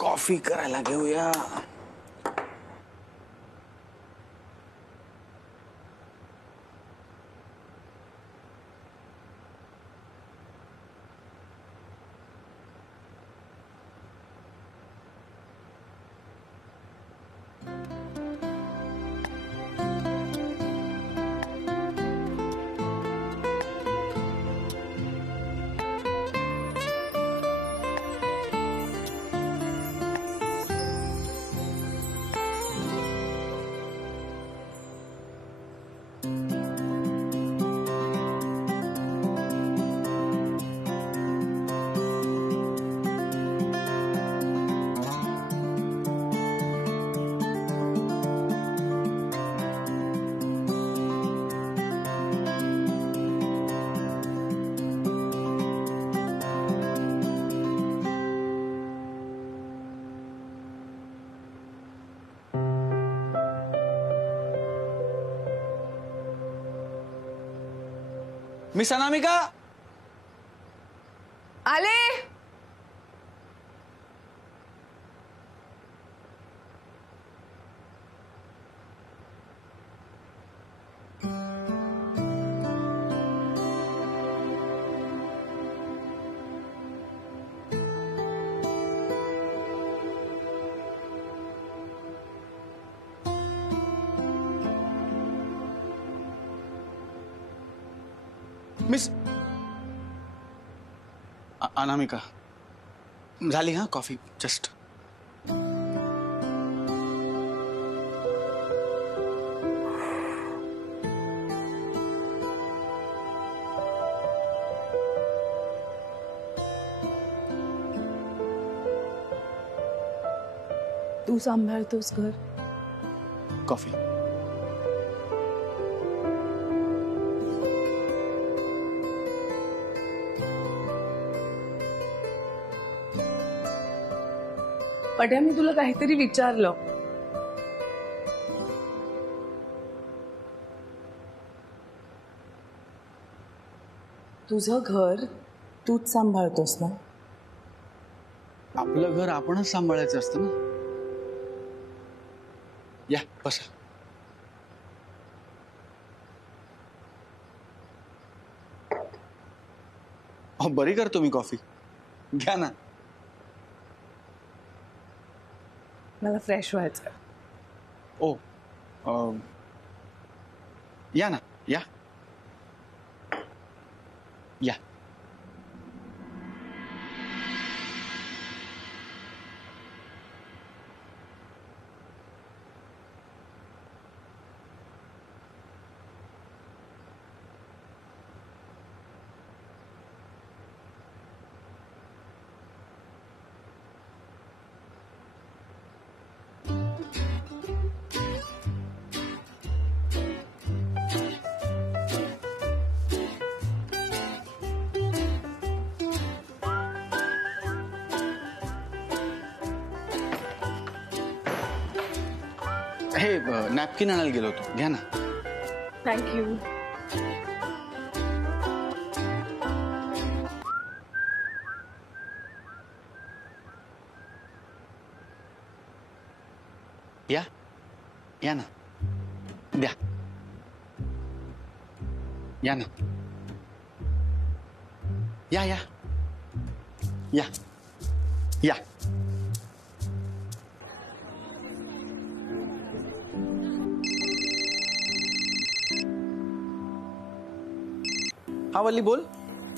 Coffee करायला घेऊया. Miss अनामिका आले. मिस अनामिका झाली हा कॉफी जस्ट. तू सांभाळतोस घर. कॉफी. पट्या मी तुला काहीतरी विचारलं. तुझं घर तूच सांभाळतोस ना. आपलं घर आपणच सांभाळायचं असतं ना. या बसा. बरी करतो मी कॉफी. घ्या ना. मला फ्रेश व्हायचं. ओ या ना या या. हे नॅपकिन आणायला गेलो होतो. घ्या ना. थँक्यू. या या ना. द्या. या ना. या या या या. हा वल्ली बोल.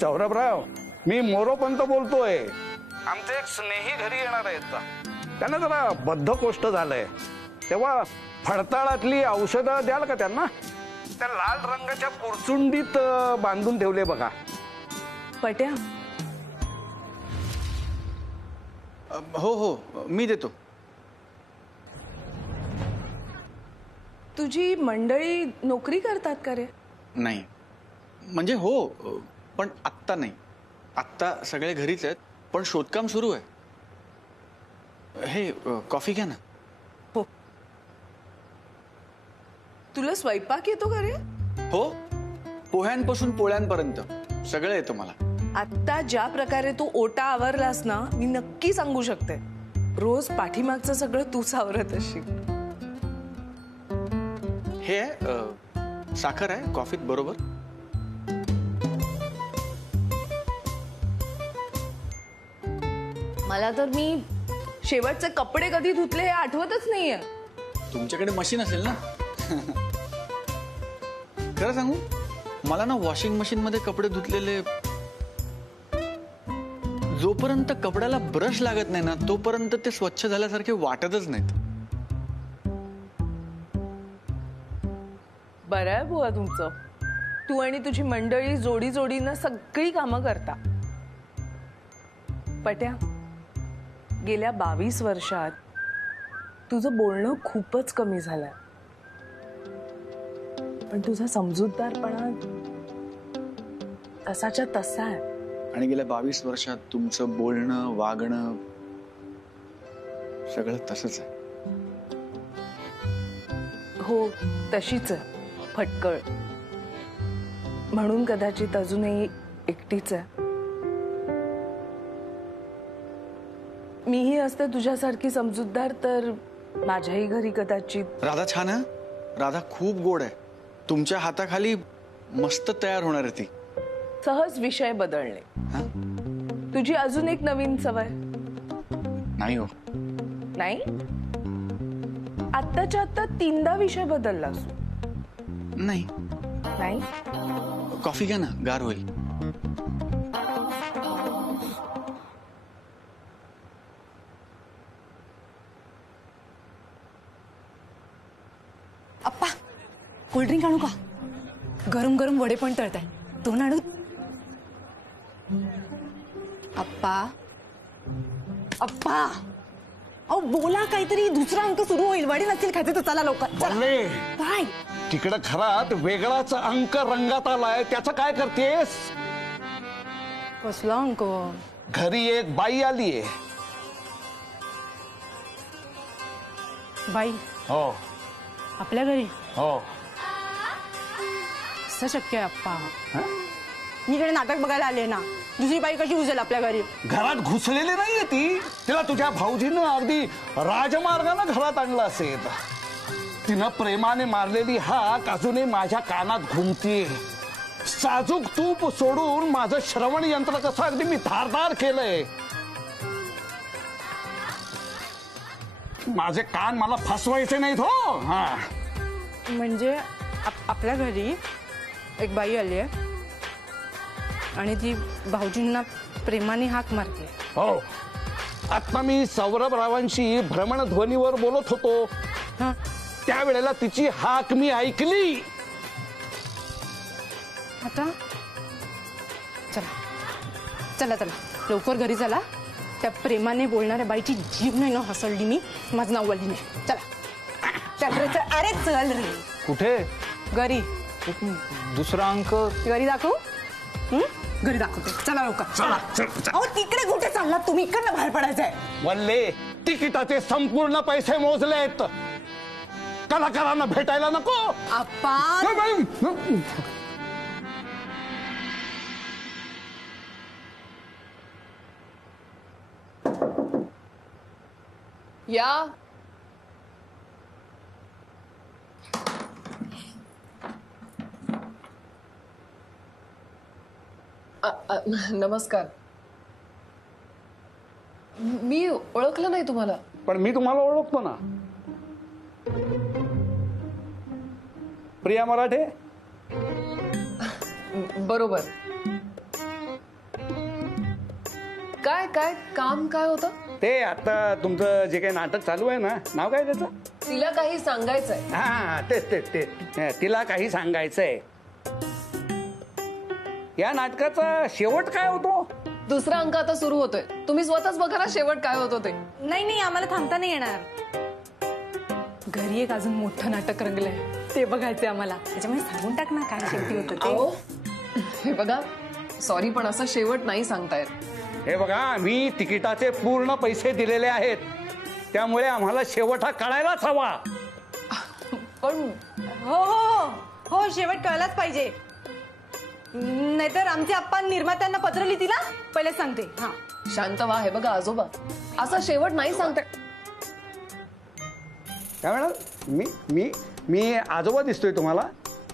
सौरभराव, मी मोरोपंत बोलतोय. आमचे एक स्नेही घरी येणार आहेत. त्यांना जरा बद्धकोष्ठ झालंय, तेव्हा फडताळातली औषधं द्याल का त्यांना? त्या लाल रंगाच्या पुरचुंडीत बांधून ठेवले बघा. पट्या. हो हो मी देतो. तुझी मंडळी नोकरी करतात का रे? नाही म्हणजे हो, पण आत्ता नाही. आत्ता सगळे घरीच आहेत, पण शोधकाम सुरू आहे. हे कॉफी घ्या ना. हो. तुला स्वयंपाक येतो का रे? हो, पोह्यांपासून पोळ्यांपर्यंत सगळं येतं मला. आत्ता ज्या प्रकारे तू ओटा आवरलास ना, मी नक्की सांगू शकते. रोज पाठीमागचं सगळं तूच आवरत असशील. हे आहे, साखर आहे कॉफीत बरोबर. मला तर मी शेवटचे कपडे कधी धुतले हे आठवतच नाहीये. तुमच्याकडे मशीन असेल ना. खरं सांगू, मला ना वॉशिंग मशीन मध्ये कपडे धुतलेले, जोपर्यंत कपड्याला ब्रश लागत नाही ना तोपर्यंत ते स्वच्छ झाल्यासारखे वाटतच नाहीत. बरं आहे बुवा तुमचं. तू आणि तुझी मंडळी जोडी जोडीनं सगळी कामं करता. पट्या, गेल्या 22 वर्षात तुझं बोलणं खूपच कमी झालंय, पण तुझा समजूतदारपणा तसाच्या तसा आहे. आणि गेल्या 22 वर्षात तुमचं बोलणं वागणं सगळं तसंच आहे. हो, तशीच आहे, फटकळ. म्हणून कदाचित अजूनही एकटीच आहे. मीही असते तुझ्यासारखी समजूतदार तर माझ्याही घरी कदाचित. राधा छान आहे. राधा खूप गोड आहे. तुमच्या हाताखाली मस्त तयार होणार आहे ती. सहज विषय बदलणे, तुझी अजून एक नवीन सवय. नाही हो. नाही, आत्ताच्या आत्ता 3दा विषय बदललास. नाही नाही, कॉफी घ्या ना, गार होईल. अप्पा, कोल्ड्रिंक आणू का? गरम गरम वडे पण तळताय, दोन आणू? अप्पा, अप्पा, अहो बोला काहीतरी. दुसरा अंक सुरू होईल. वडे नसतील खायचे तर चला लवकर. बल्ले, काय तिकडं घरात वेगळाच अंक रंगात आलाय, त्याचं काय करतेस? कसला अंक? घरी एक बाई आलीये. बाई? हो आपल्या घरी? हो. कसं शक्य आहे अप्पा? मी इकडे नाटक बघायला आले ना, दुसरी बाई कशी घुसेल आपल्या घरी? घरात घुसलेली नाहीये ती. तिला तुझ्या भाऊजीनं अगदी राजमार्गानं घरात आणलं असेल. तिनं प्रेमाने मारलेली हाक अजूनही माझ्या कानात घुमतीये. साजूक तूप सोडून माझं श्रवण यंत्र कसं अगदी मी धारदार केलंय. माझे कान मला फसवायचे नाहीत हो. हा, म्हणजे आपल्या घरी एक बाई आली आहे आणि ती भाऊजींना प्रेमाने हाक मारते. हो. आता मी सौरभरावांशी भ्रमणध्वनीवर बोलत होतो, हा, त्यावेळेला तिची हाक मी ऐकली. आता चला चला चला लवकर घरी चला. त्या प्रेमाने बोलणाऱ्या बाईची जीभ नाही ना हसळली मी. माझं नाव वल्ली नाही. चला चल रे, चल. अरे चल रे. कुठे? घरी. दुसरा अंक घरी दाखवू? घरी दाखवते. चला लवकर. चला. अहो तिकडे कुठे चालला तुम्ही? इकडनं बाहेर पडायचंय. वल्ले, तिकिटाचे संपूर्ण पैसे मोजलेत. कलाकारांना भेटायला नको? अप्पा, या. नमस्कार. मी ओळखलं नाही तुम्हाला. पण मी तुम्हाला ओळखतो ना. प्रिया मराठे. बरोबर. काय काय काम काय होतं? ते आता तुमचं जे काही नाटक चालू आहे ना, नाव काय त्याचं? तिला काही सांगायचंय. हा, तेच. तिला काही सांगायचंय. या नाटकाचा शेवट काय होतो? दुसरा अंक आता सुरू होतोय. तुम्ही स्वतःच बघा ना शेवट काय होतो ते. नाही नाही, आम्हाला थांबता नाही येणार. घरी एक अजून मोठं नाटक रंगलंय, ते बघायचंय आम्हाला. त्याच्यामुळे सांगून टाक ना काय शेवटी होतं ते. अहो, हे बघा, सॉरी पण असं शेवट नाही सांगतायत. हे बघा, मी तिकिटाचे पूर्ण पैसे दिलेले आहेत, त्यामुळे आम्हाला शेवट हा कळायलाच हवा. पण हो हो हो, शेवट कळलाच पाहिजे. नाहीतर आमचे आप्पा निर्मात्यांना पत्र लिहिला पहिले सांगते. हा शांत व्हा. हे बघा आजोबा, असा शेवट नाही सांगते. काय म्हणाल? मी आजोबा दिसतोय तुम्हाला?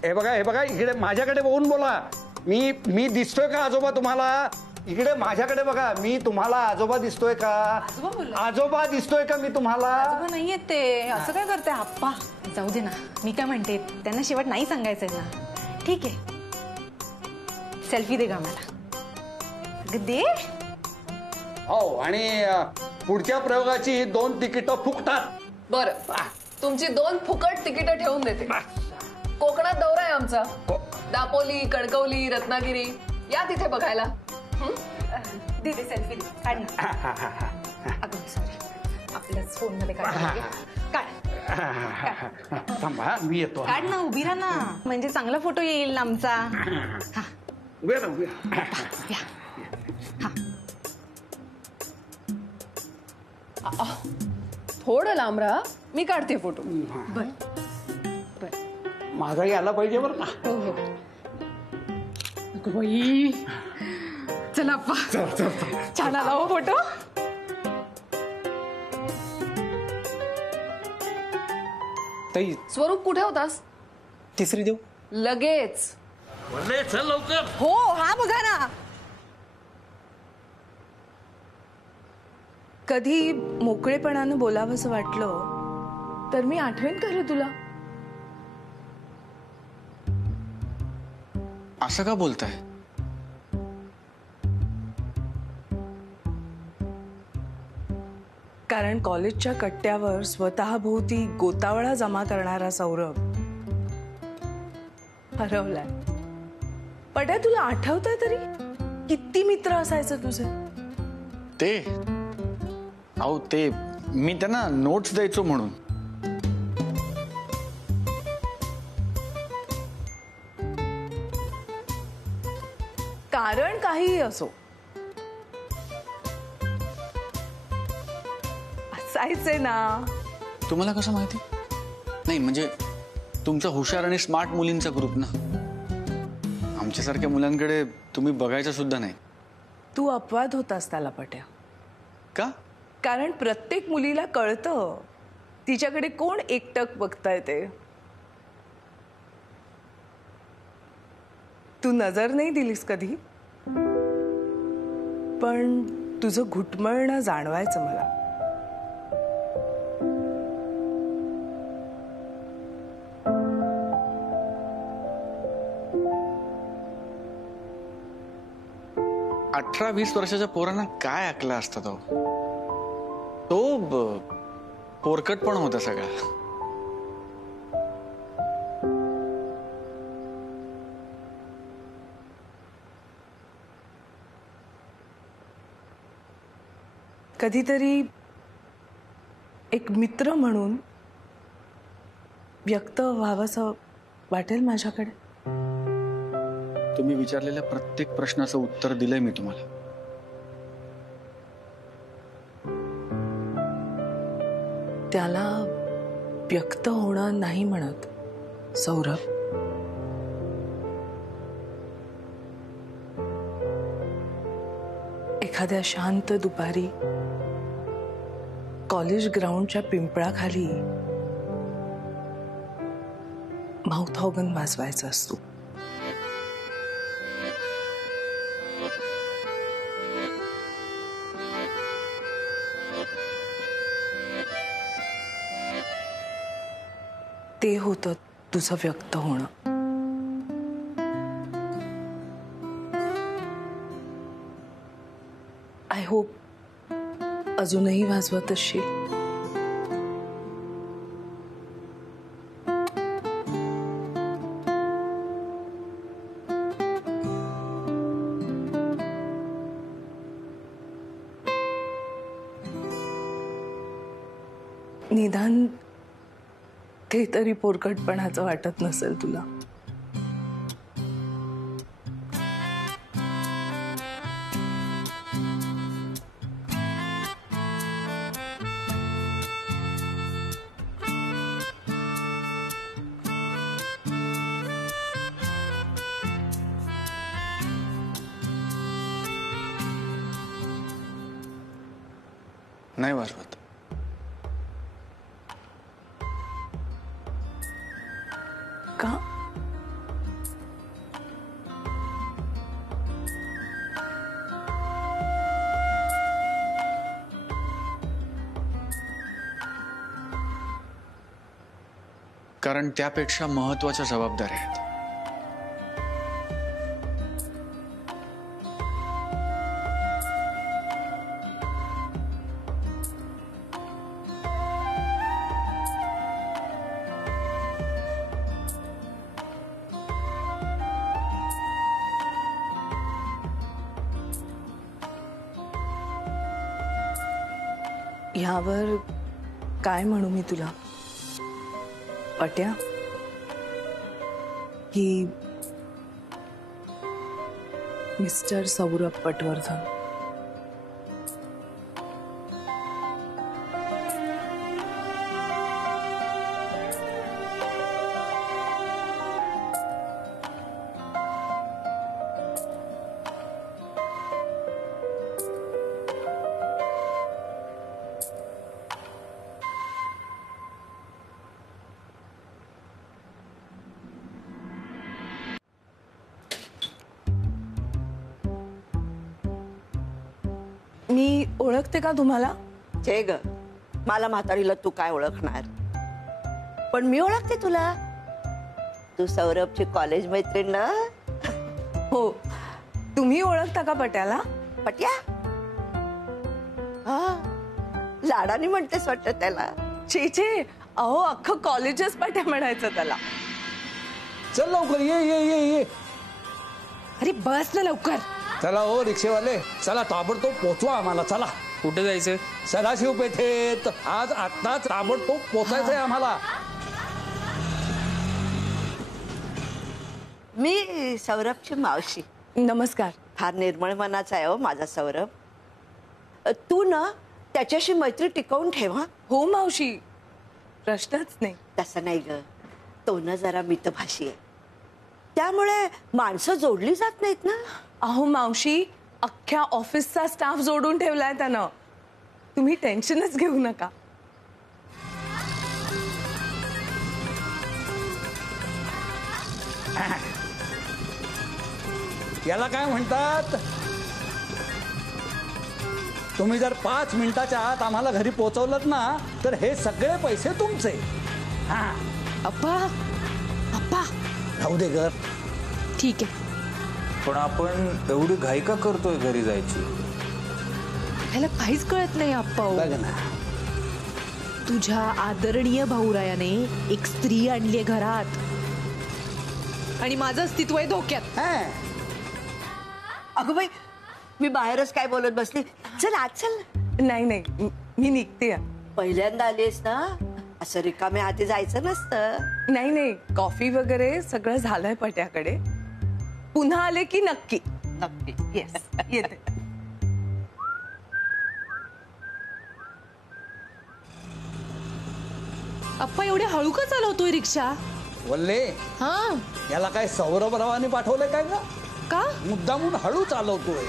हे बघा इकडे माझ्याकडे बघून बोला. मी दिसतोय का आजोबा तुम्हाला? इकडे माझ्याकडे बघा. मी तुम्हाला आजोबा दिसतोय का? आजोबा दिसतोय का मी तुम्हाला? नाहीये ते. असं काय करते आप्पा? जाऊ दे ना. मी काय म्हणते, त्यांना शेवट नाही सांगायचंय ना. ठीक आहे, सेल्फी दे गा मला. दे. हो, आणि पुढच्या प्रयोगाची 2 तिकीटं फुकटात. बरं, तुमची 2 फुकट तिकीटं ठेवून देते. कोकणात दौरा आहे आमचा. दापोली, कणकवली, रत्नागिरी या तिथे बघायला. दे सेल्फी दे. काढ ना. अगं सॉरी, आपल्याच फोन मध्ये काढ. थांबा, मी येतो. काढ ना, उभी राहा ना. म्हणजे चांगला फोटो येईल ना आमचा. उभे राहा. थोडं लांब राहा, मी काढते फोटो. माझाही आला पाहिजे बरं ना. चला अप्पा, छान आला हो फोटो. ताई, स्वरूप कुठे होतास? तिसरी देऊ? लगेच. चल लवकर. हो, हा बघा ना. कधी मोकळेपणानं बोलावंसं वाटलं तर मी आठवेन का रे तुला? असं का बोलताय? कारण कॉलेजच्या कट्ट्यावर स्वतःभोवती गोतावळा जमा करणारा सौरभ हरवलाय. पट्या, तुला आठवतंय तरी किती मित्र असायचं तुझे? ते मी त्यांना नोट्स द्यायचो म्हणून. कारण काहीही असो, असायचे ना. तुम्हाला कसं माहिती? नाही म्हणजे तुमचा हुशार आणि स्मार्ट मुलींचा ग्रुप ना. आमच्यासारख्या मुलांकडे तुम्ही बघायचं सुद्धा नाही. तू अपवाद होतास त्याला पट्या. का? कारण प्रत्येक मुलीला कळतं तिच्याकडे कोण एकटक बघताय ते. तू नजर नाही दिलीस कधी, पण तुझं घुटमळणं जाणवायचं मला. अठरा 20 वर्षाच्या पोरांना काय अकला असतात तो पोरकट पण होता सगळा. कधीतरी एक मित्र म्हणून व्यक्त व्हावंसं वाटेल माझ्याकडे. तुम्ही विचारलेल्या प्रत्येक प्रश्नाचं उत्तर दिलंय मी तुम्हाला. त्याला व्यक्त होणं नाही म्हणत सौरभ. एखाद्या शांत दुपारी कॉलेज ग्राउंडच्या पिंपळाखाली माउथ ऑर्गन वाजवायचा असतो. ते होतं तुझं व्यक्त होणं. आय होप अजूनही वाजवत असशील. निदान ते तरी पोरकटपणाचं वाटत नसेल तुला. नाही वाजवत. का? कारण त्यापेक्षा महत्वाच्या जबाबदाऱ्या आहेत. ह्यावर काय म्हणू मी तुला पट्या? की मिस्टर सौरभ पटवर्धन मी ओळखते का तुम्हाला? छे ग, मला म्हातारीला तू काय ओळखणार, पण मी ओळखते तुला. तू सौरभची कॉलेज मैत्रीण ना? हो. तुम्ही ओळखता का पट्याला? पट्या? हा, लाडाने म्हणतेस वाटतं त्याला. छे छे, अहो अख्खं कॉलेजच पट्या म्हणायचं त्याला. चल लवकर ये ये ये ये. अरे बस ना लवकर. चला हो रिक्षेवाले, चला ताबडतोब पोचवा आम्हाला. चला. कुठे जायचंय? सदाशिव पेठेत. आज आत्ताच ताबडतोब पोचायचंय आम्हाला. मी सौरभची मावशी. नमस्कार. फार निर्मळ मनाचा आहे हो माझा सौरभ. तू ना त्याच्याशी मैत्री टिकवून ठेव हा. हो मावशी, प्रश्नच नाही. तसं नाही ग, तो ना जरा मितभाषी आहे, त्यामुळे माणसं जोडली जात नाहीत ना. अहो मावशी, अख्ख्या ऑफिसचा स्टाफ जोडून ठेवलाय त्यानं. तुम्ही टेन्शनच घेऊ नका. याला काय म्हणतात? तुम्ही जर 5 मिनिटाच्या आत आम्हाला घरी पोहोचवलत ना, तर हे सगळे पैसे तुमचे. हा. अप्पा अप्पा. राहू दे घर. ठीक आहे. पण आपण एवढी घाई का करतोय घरी जायची? ह्याला काहीच कळत नाही अप्पा. बघ ना, तुझ्या आदरणीय भाऊरायाने एक स्त्री आणलीये घरात आणि माझं अस्तित्व आहे धोक्यात. अगं बाई, मी बाहेरच काय बोलत बसली. चल आज चल. नाही नाही, मी निघते. पहिल्यांदा आलीस ना, असं रिकाम्या हाती जायचं नसतं. नाही नाही, कॉफी वगैरे सगळं झालंय पट्याकडे. पुन्हा आले की नक्की. नक्की. येस, येते. अप्पा एवढे हळू का चालवतोय रिक्षा? वल्ले, हा. याला काय सौरभरावाने पाठवलंय काय ग? का? मुद्दामून हळू चालवतोय.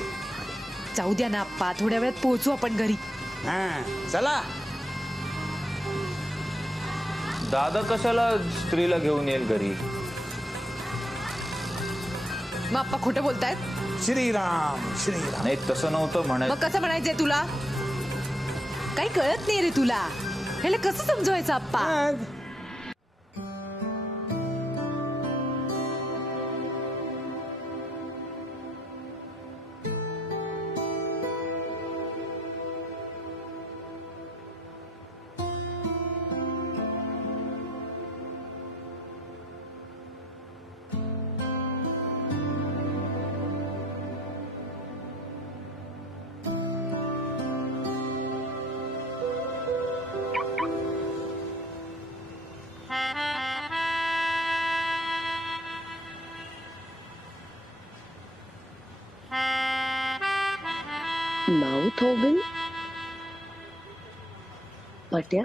जाऊ द्या ना अप्पा, थोड्या वेळात पोहोचू आपण घरी. हा, चला. दादा कशाला स्त्रीला घेऊन येईल घरी? मग अप्पा खोटं बोलतायत? श्रीराम श्रीराम. नाही, तसं नव्हतं मग म्हणायचं. कसं म्हणायचंय तुला? काही कळत नाही रे तुला. ह्याला कसं समजवायचं अप्पा? माउथ ओगन पट्या.